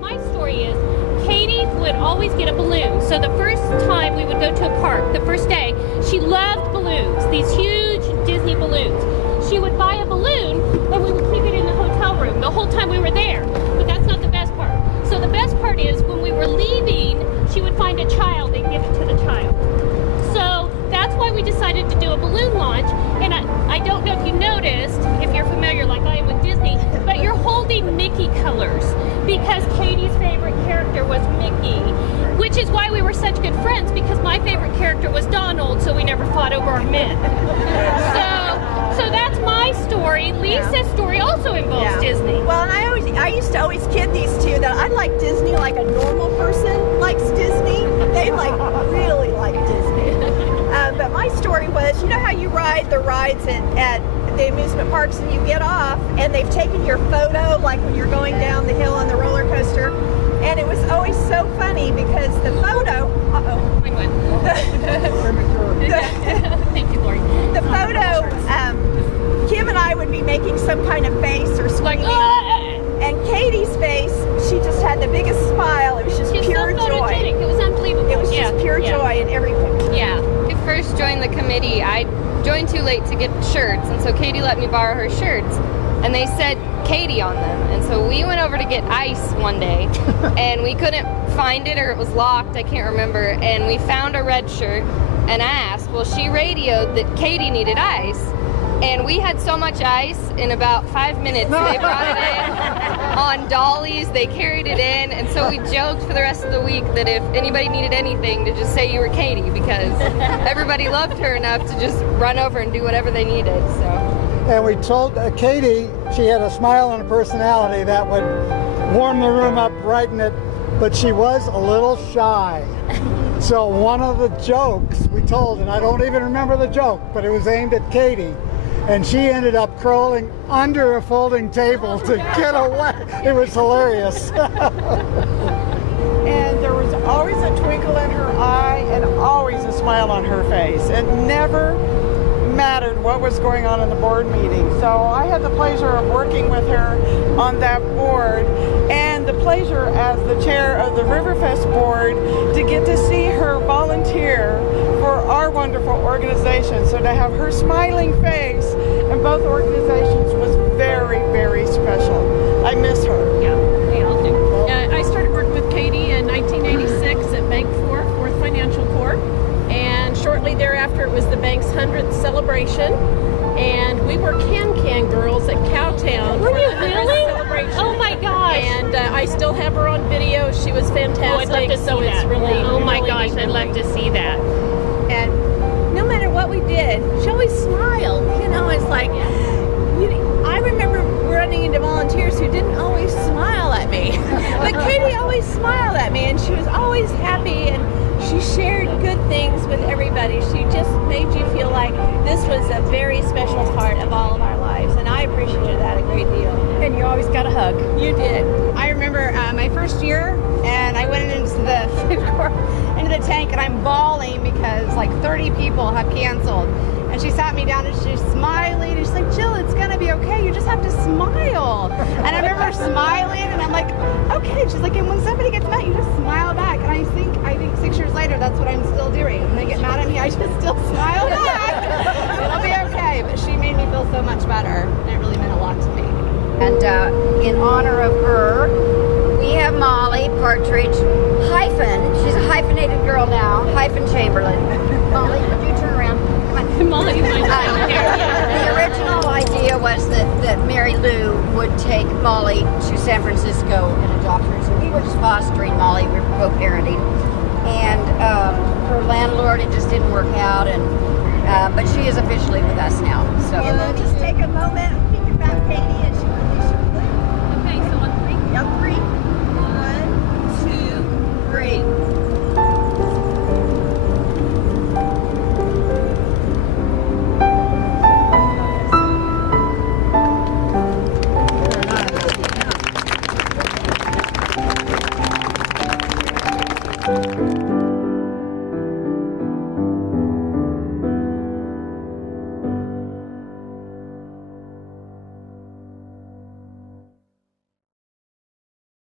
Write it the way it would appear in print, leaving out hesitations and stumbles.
my story is, Katie would always get a balloon. So the first time we would go to a park, the first day, she loved balloons, these huge Disney balloons. She would buy a balloon and we would keep it in the hotel room the whole time we were there. But that's not the best part. So the best part is when we were leaving, she would find a child and give it to the child. So that's why we decided to do a balloon launch. And I don't know if you noticed, if you're familiar like I am with Disney, but you're holding Mickey colors because Katie's favorite character was Mickey, which is why we were such good friends, because my favorite character was Donald, so we never fought over our men. So that's my story. Lisa's story also involves Disney. Well, and I used to always kid these two that I like Disney like a normal person likes Disney. They really like Disney. But my story was, you know how you ride the rides at the amusement parks and you get off and they've taken your photo like when you're going down the hill on the roller coaster, and it was always so funny because the photo Thank you, Lori. the photo Kim and I would be making some kind of face or screaming, and Katie's face, she just had the biggest smile. It was just pure so joy. It was unbelievable. It was just pure joy in every picture. Yeah. When I first joined the committee, I joined too late to get shirts, and so Katie let me borrow her shirts, and they said Katie on them, and so we went over to get ice one day, and we couldn't find it, or it was locked, I can't remember, and we found a red shirt and asked. Well, she radioed that Katie needed ice, and we had so much ice in about 5 minutes. They brought it in on dollies, they carried it in, and so we joked for the rest of the week that if anybody needed anything to just say you were Katie, because everybody loved her enough to just run over and do whatever they needed. So. And we told Katie she had a smile and a personality that would warm the room up, brighten it, but she was a little shy. So one of the jokes we told, and I don't even remember the joke, but it was aimed at Katie, and she ended up crawling under a folding table to get away. It was hilarious. And there was always a twinkle in her eye and always a smile on her face. It never mattered what was going on in the board meeting. So I had the pleasure of working with her on that board, and the pleasure as the chair of the Riverfest board to get to see her volunteer for our wonderful organization. So to have her smiling face in both organizations was very, very special. I miss her. Yeah, we all do. I started working with Katie in 1986 at Bank 4, Fourth Financial Corp. And shortly thereafter, it was the bank's 100th celebration. And we were Can girls at Cowtown. Were for you the 100th really? celebration. Oh my gosh. And I still have her on video. She was fantastic. Oh, I'd love to see so that. It's really, oh my really gosh, neat. I'd love to see that. And no matter what we did, she always smiled. You know, it's like, I remember running into volunteers who didn't always smile at me. But Katie always smiled at me, and she was always happy, and she shared good things with everybody. She just made you feel like this was a very special part of all of our lives, and I appreciated that a great deal. And you always got a hug. You did. I remember my first year, and I went into the food court, into the tank, and I'm bawling because like 30 people have canceled. And she sat me down and she's smiling, and she's like, Jill, it's gonna be okay, you just have to smile. And I remember smiling, and I'm like, okay. She's like, and when somebody gets mad, you just smile back. And I think 6 years later, that's what I'm still doing. When they get mad at me, I just still smile back. It'll be okay. But she made me feel so much better, and it really meant a lot to me. And in honor of her, we have Molly Partridge, she's a hyphenated girl now, Chamberlain. Molly, would you turn around? Come on. Molly, The original idea was that Mary Lou would take Molly to San Francisco and adopt her. So we were just fostering Molly, we were co-parenting. And her landlord, it just didn't work out, and but she is officially with us now. So And we'll just take a moment, think about Katie.